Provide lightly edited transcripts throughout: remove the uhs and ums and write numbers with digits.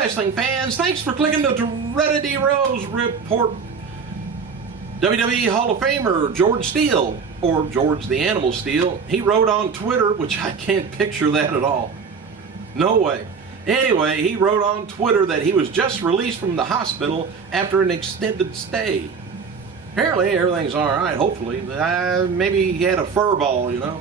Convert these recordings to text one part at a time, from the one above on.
wrestling fans, thanks for clicking the Reddit Rose report. WWE Hall of Famer George Steele, or George the Animal Steele, he wrote on Twitter, which I can't picture that at all. No way. Anyway, he wrote on Twitter that he was just released from the hospital after an extended stay. Apparently everything's alright, hopefully. Maybe he had a fur ball, you know.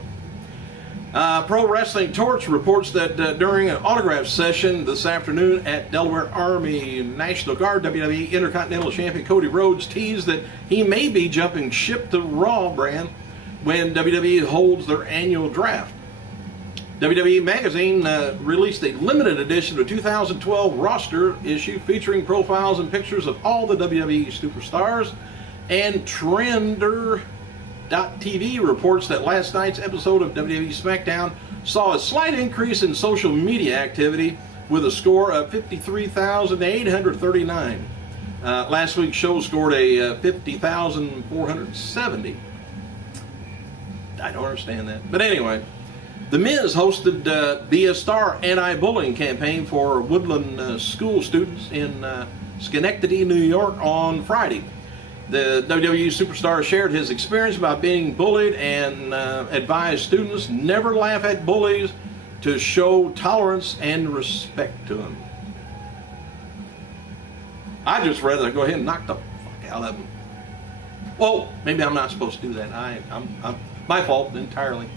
Pro Wrestling Torch reports that during an autograph session this afternoon at Delaware Army National Guard, WWE Intercontinental Champion Cody Rhodes teased that he may be jumping ship to Raw brand when WWE holds their annual draft. WWE Magazine released a limited edition of 2012 roster issue featuring profiles and pictures of all the WWE superstars, and Trender.TV reports that last night's episode of WWE SmackDown saw a slight increase in social media activity with a score of 53,839. Last week's show scored a 50,470. I don't understand that. But anyway, The Miz hosted Be a Star anti-bullying campaign for Woodland school students in Schenectady, New York on Friday. The WWE superstar shared his experience about being bullied and advised students never laugh at bullies, to show tolerance and respect to them. I just rather go ahead and knock the fuck out of them. Well, maybe I'm not supposed to do that. I'm my fault entirely.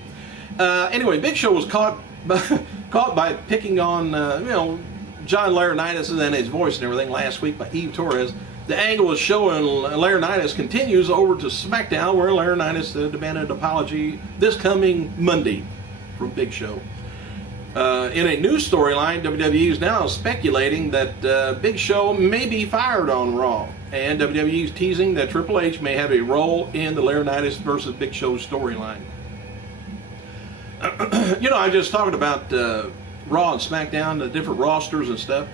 Anyway, Big Show was caught by picking on John Laurinaitis and his voice and everything last week by Eve Torres. The angle is showing Laurinaitis continues over to SmackDown, where Laurinaitis demanded an apology this coming Monday from Big Show. In a news storyline, WWE is now speculating that Big Show may be fired on Raw, and WWE is teasing that Triple H may have a role in the Laurinaitis versus Big Show storyline. I was just talking about Raw and SmackDown, the different rosters and stuff.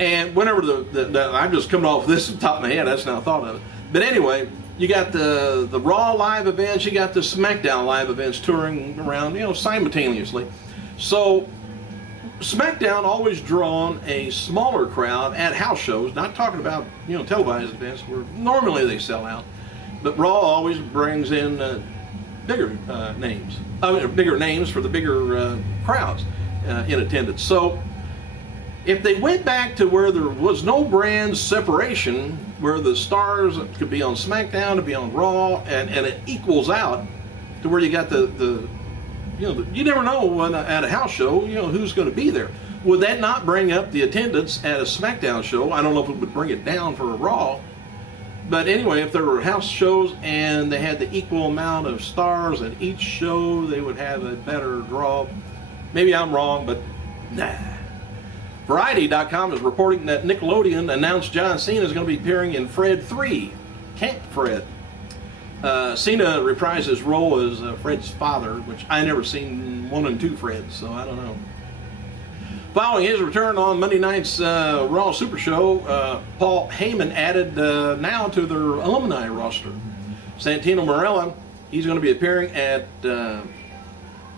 And whenever I'm just coming off this at the top of my head, that's not thought of it. But anyway, you got the Raw live events, you got the SmackDown live events touring around, simultaneously. So SmackDown always drawn a smaller crowd at house shows, not talking about televised events where normally they sell out. But Raw always brings in bigger names for the bigger crowds in attendance. So if they went back to where there was no brand separation, where the stars could be on SmackDown, to be on Raw, and it equals out to where you got you never know at a house show, who's going to be there. Would that not bring up the attendance at a SmackDown show? I don't know if it would bring it down for a Raw. But anyway, if there were house shows and they had the equal amount of stars at each show, they would have a better draw. Maybe I'm wrong, but nah. Variety.com is reporting that Nickelodeon announced John Cena is going to be appearing in Fred 3, Camp Fred. Cena reprised his role as Fred's father, which I never seen 1 and 2 Freds, so I don't know. Following his return on Monday night's Raw Super Show, Paul Heyman added now to their alumni roster. Santino Marella, he's going to be appearing at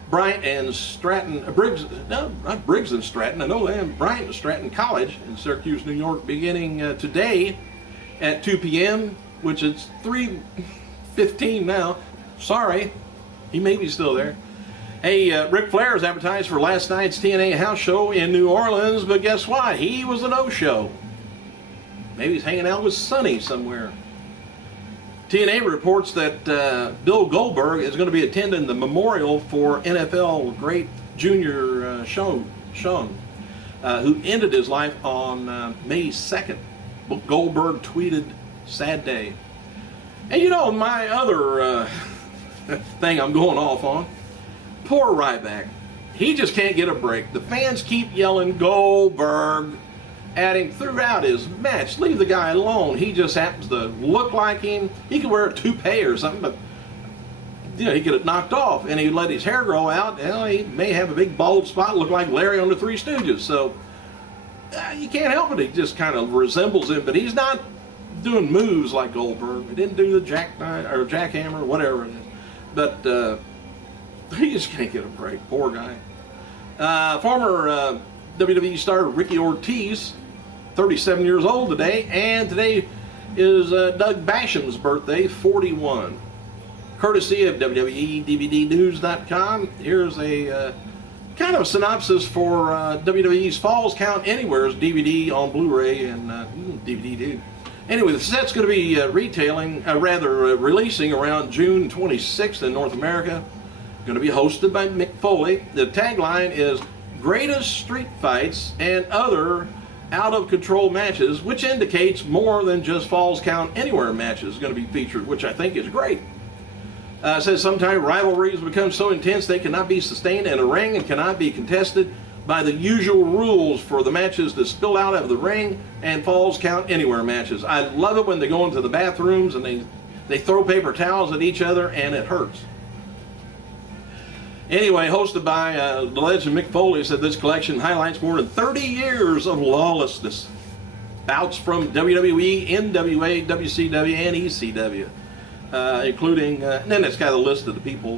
Bryant and Stratton, not Briggs and Stratton, I know them, Bryant and Stratton College in Syracuse, New York, beginning today at 2 p.m., which is 3:15 now. Sorry, he may be still there. Hey, Ric Flair is advertised for last night's TNA house show in New Orleans, but guess what? He was a no-show. Maybe he's hanging out with Sonny somewhere. TNA reports that Bill Goldberg is going to be attending the memorial for NFL great Junior Sean, who ended his life on May 2nd. Goldberg tweeted, "Sad day." And my other thing I'm going off on, poor Ryback. He just can't get a break. The fans keep yelling Goldberg at him throughout his match. Leave the guy alone. He just happens to look like him. He could wear a toupee or something, but he get it knocked off, and he let his hair grow out. He may have a big bald spot, look like Larry on the Three Stooges. So you can't help it. He just kind of resembles him, but he's not doing moves like Goldberg. He didn't do the jackhammer, whatever it is. But he just can't get a break. Poor guy. Former WWE star Ricky Ortiz 37 years old today, and today is Doug Basham's birthday, 41. Courtesy of WWEDVDnews.com, here's a kind of a synopsis for WWE's Falls Count Anywhere's DVD on Blu-ray and DVD too. Anyway, the set's going to be releasing around June 26th in North America. Going to be hosted by Mick Foley. The tagline is "Greatest Street Fights and Other Out-of-Control Matches," which indicates more than just Falls Count Anywhere matches going to be featured, which I think is great. It says sometimes rivalries become so intense they cannot be sustained in a ring and cannot be contested by the usual rules for the matches that spill out of the ring and Falls Count Anywhere matches. I love it when they go into the bathrooms and they throw paper towels at each other and it hurts. Anyway, hosted by the legend Mick Foley, said this collection highlights more than 30 years of lawlessness. Bouts from WWE, NWA, WCW, and ECW. Including, and then it's got a list of the people,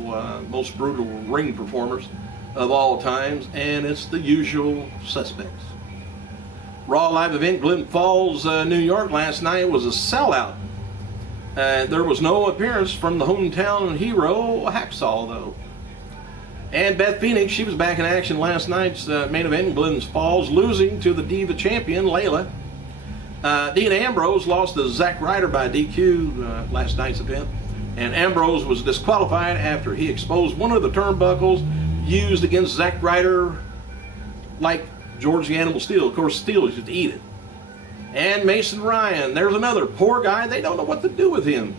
most brutal ring performers of all times, and it's the usual suspects. Raw live event, Glens Falls, New York last night was a sellout. There was no appearance from the hometown hero, Hacksaw, though. And Beth Phoenix, she was back in action last night's main event in Glens Falls, losing to the Diva champion, Layla. Dean Ambrose lost to Zack Ryder by DQ last night's event, and Ambrose was disqualified after he exposed one of the turnbuckles used against Zack Ryder, like George the Animal Steele. Of course, Steele used to eat it. And Mason Ryan, there's another poor guy. They don't know what to do with him.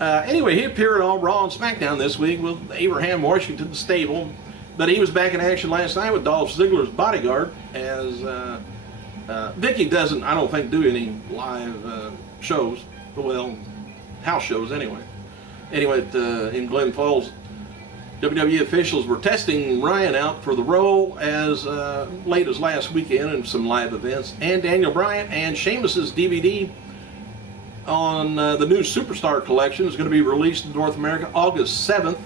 Anyway, he appeared on Raw and SmackDown this week with Abraham Washington's stable, but he was back in action last night with Dolph Ziggler's bodyguard as Vicky doesn't, I don't think, do any live shows. Well, house shows anyway. Anyway, in Glens Falls, WWE officials were testing Ryan out for the role as late as last weekend in some live events. And Daniel Bryan and Sheamus's DVD on the new Superstar collection is going to be released in North America August 7th.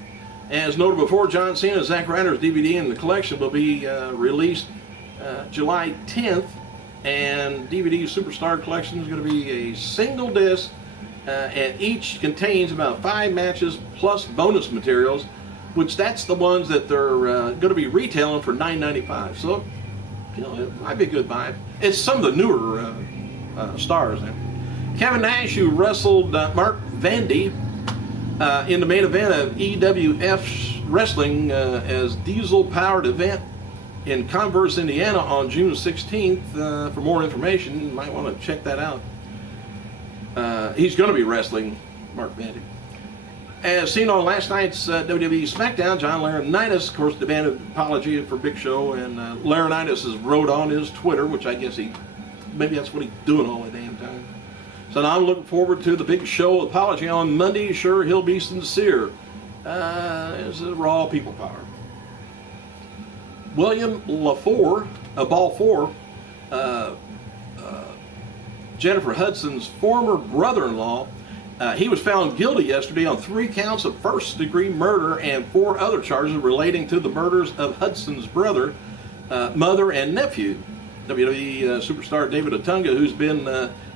As noted before, John Cena, Zack Ryder's DVD in the collection will be released July 10th. And DVD Superstar collection is going to be a single disc, and each contains about 5 matches plus bonus materials, which that's the ones that they're going to be retailing for $9.95. So, you know, it might be a good buy. It's some of the newer stars. Kevin Nash, who wrestled Mark Vandy in the main event of EWF's wrestling as diesel-powered event in Converse, Indiana on June 16th. For more information, you might want to check that out. He's going to be wrestling Mark Vandy. As seen on last night's WWE SmackDown, John Laurinaitis, of course, demanded an apology for Big Show, and Laurinaitis has wrote on his Twitter, which I guess maybe that's what he's doing all the damn time. So now I'm looking forward to the Big Show apology on Monday. Sure, he'll be sincere. It's a raw people power. William LaFleur, Balfour, Jennifer Hudson's former brother-in-law, he was found guilty yesterday on 3 counts of first-degree murder and 4 other charges relating to the murders of Hudson's brother, mother, and nephew. WWE superstar David Otunga, who's been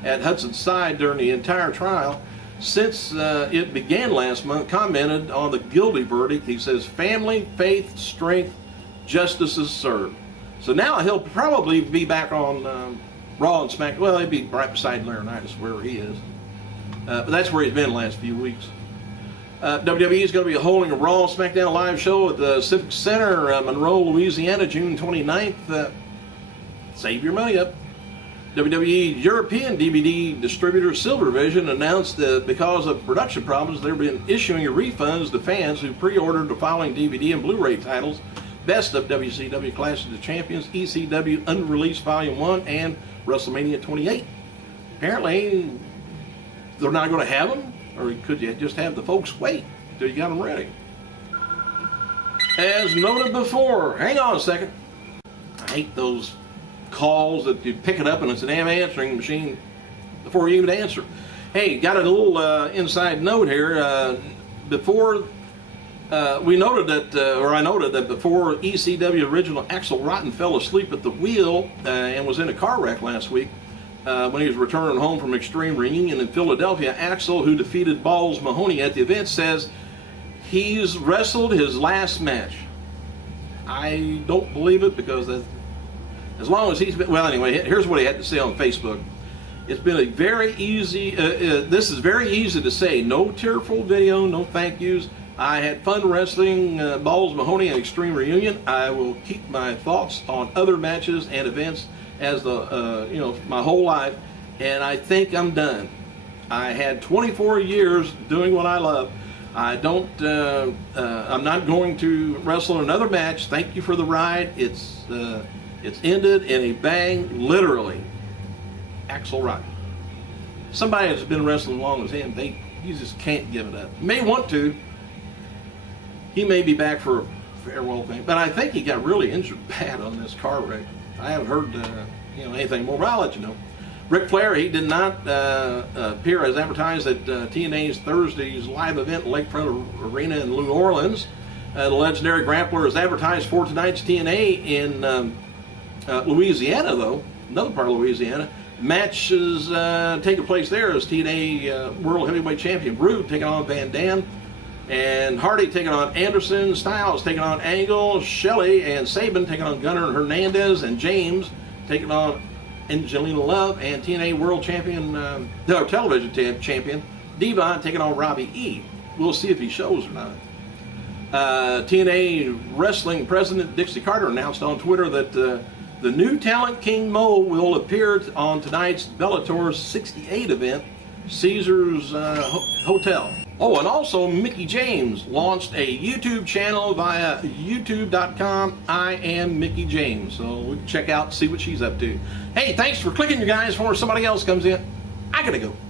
at Hudson's side during the entire trial since it began last month, commented on the guilty verdict. He says, "Family, faith, strength, justice is served." So now he'll probably be back on Raw and SmackDown. Well, he'd be right beside Laurinaitis, wherever he is. But that's where he's been the last few weeks. WWE is going to be holding a Raw and SmackDown live show at the Civic Center, Monroe, Louisiana, June 29th. Save your money up. WWE European DVD distributor Silvervision announced that because of production problems, they've been issuing refunds to fans who pre-ordered the following DVD and Blu-ray titles: Best of WCW Clash of the Champions, ECW Unreleased Volume 1, and WrestleMania 28. Apparently, they're not going to have them, or could you just have the folks wait until you got them ready? As noted before, hang on a second. I hate those calls that you pick it up and it's an damn answering machine before you even answer. Hey, got a little inside note here. Before we noted that, or I noted that before ECW original Axel Rotten fell asleep at the wheel and was in a car wreck last week when he was returning home from Extreme Reunion in Philadelphia, Axel, who defeated Balls Mahoney at the event, says he's wrestled his last match. I don't believe it, because as long as he's been, well, anyway, here's what he had to say on Facebook. It's been a very easy, this is very easy to say. No tearful video, no thank yous. I had fun wrestling Balls Mahoney at Extreme Reunion. I will keep my thoughts on other matches and events as my whole life, and I think I'm done. I had 24 years doing what I love. I don't, I'm not going to wrestle another match. Thank you for the ride. It's ended in a bang, literally. Axel Rotten. Somebody that's been wrestling as long as him, you just can't give it up. You may want to. He may be back for a farewell thing, but I think he got really injured bad on this car wreck. I haven't heard anything more, but I'll let you know. Ric Flair, he did not appear as advertised at TNA's Thursday's live event, Lakefront Arena in New Orleans. The legendary grappler is advertised for tonight's TNA in Louisiana, though, another part of Louisiana. Matches taking place there as TNA World Heavyweight Champion Rude taking on Van Dam, and Hardy taking on Anderson, Styles taking on Angle, Shelley and Sabin taking on Gunner and Hernandez, and James taking on Angelina Love, and TNA World Champion, Television Champion Devon taking on Robbie E. We'll see if he shows or not. TNA Wrestling President Dixie Carter announced on Twitter that the new talent King Mo will appear on tonight's Bellator 68 event, Caesars Hotel. Oh, and also Mickie James launched a YouTube channel via youtube.com. I am Mickie James. So we can check out, see what she's up to. Hey, thanks for clicking, you guys, before somebody else comes in. I gotta go.